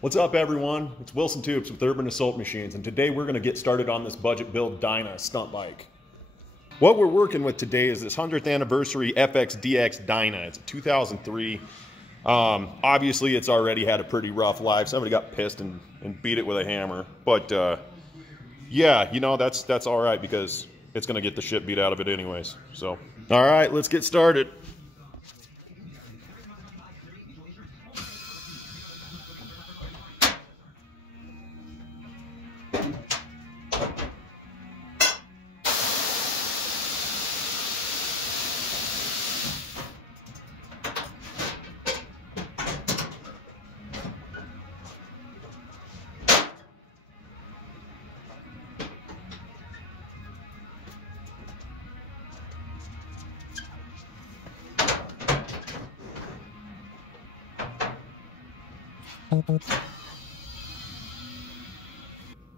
What's up, everyone? It's Wilson Tubes with Urban Assault Machines, and today we're going to get started on this budget build Dyna stunt bike. What we're working with today is this 100th anniversary FXDX Dyna. It's a 2003. Obviously, it's already had a pretty rough life. Somebody got pissed and beat it with a hammer. But yeah, you know, that's all right because it's going to get the shit beat out of it anyways. So, all right, let's get started.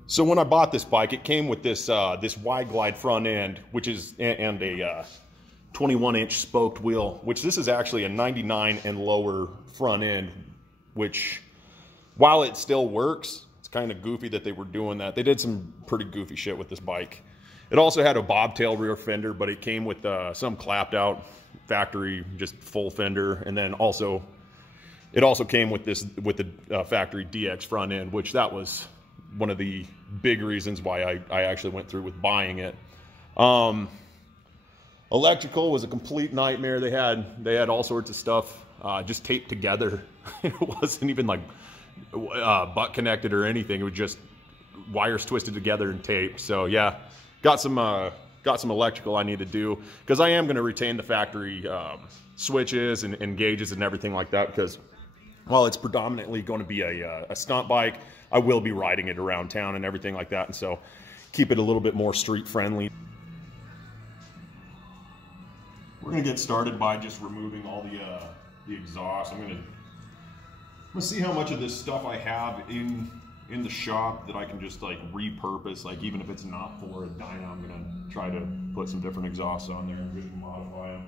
So when I bought this bike, it came with this this wide glide front end, which is and a 21-inch spoked wheel. Which this is actually a 99 and lower front end. Which, while it still works, it's kind of goofy that they were doing that. They did some pretty goofy shit with this bike. It also had a bobtail rear fender, but it came with some clapped out factory just full fender, and then also it also came with the factory DX front end, which that was one of the big reasons why I actually went through with buying it. Electrical was a complete nightmare. They had all sorts of stuff just taped together. It wasn't even like butt connected or anything. It was just wires twisted together and taped. So yeah, got some electrical I need to do because I am going to retain the factory switches and gauges and everything like that, because while it's predominantly going to be a stunt bike, I will be riding it around town and everything like that, and so keep it a little bit more street friendly. We're going to get started by just removing all the exhaust. I'm going to see how much of this stuff I have in the shop that I can just like repurpose, like even if it's not for a Dyna, I'm going to try to put some different exhausts on there and just modify them.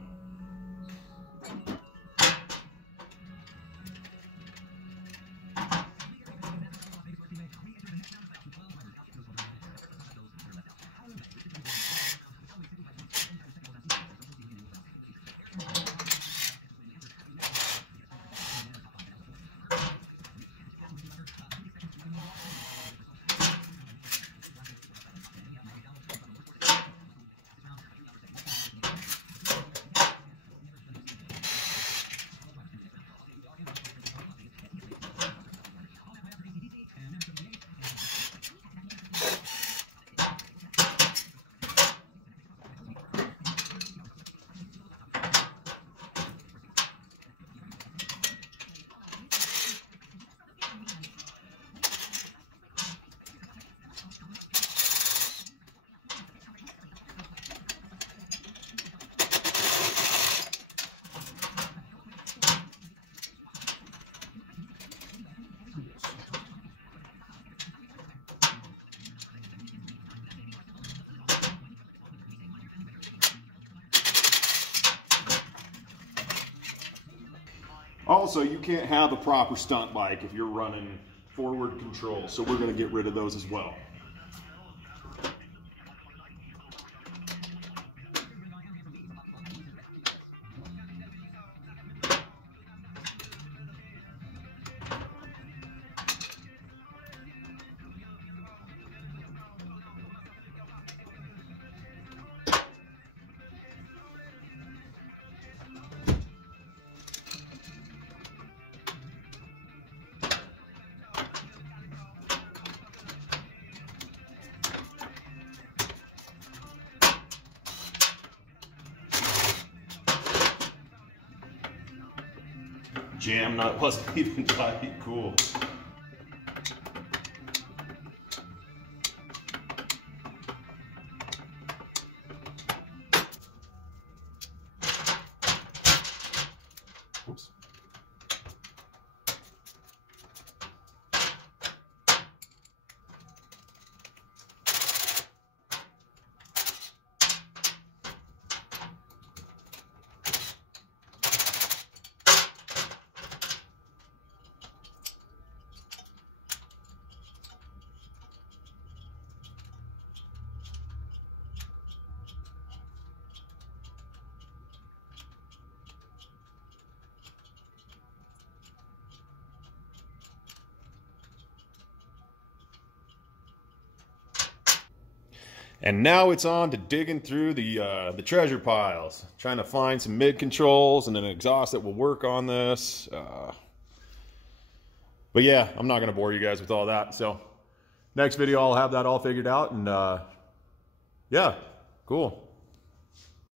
Also, you can't have a proper stunt bike if you're running forward control, so we're going to get rid of those as well. Jam nut wasn't even tight. Cool. Oops. And now it's on to digging through the treasure piles, trying to find some mid controls and an exhaust that will work on this. But yeah, I'm not going to bore you guys with all that. So next video, I'll have that all figured out. And yeah, cool.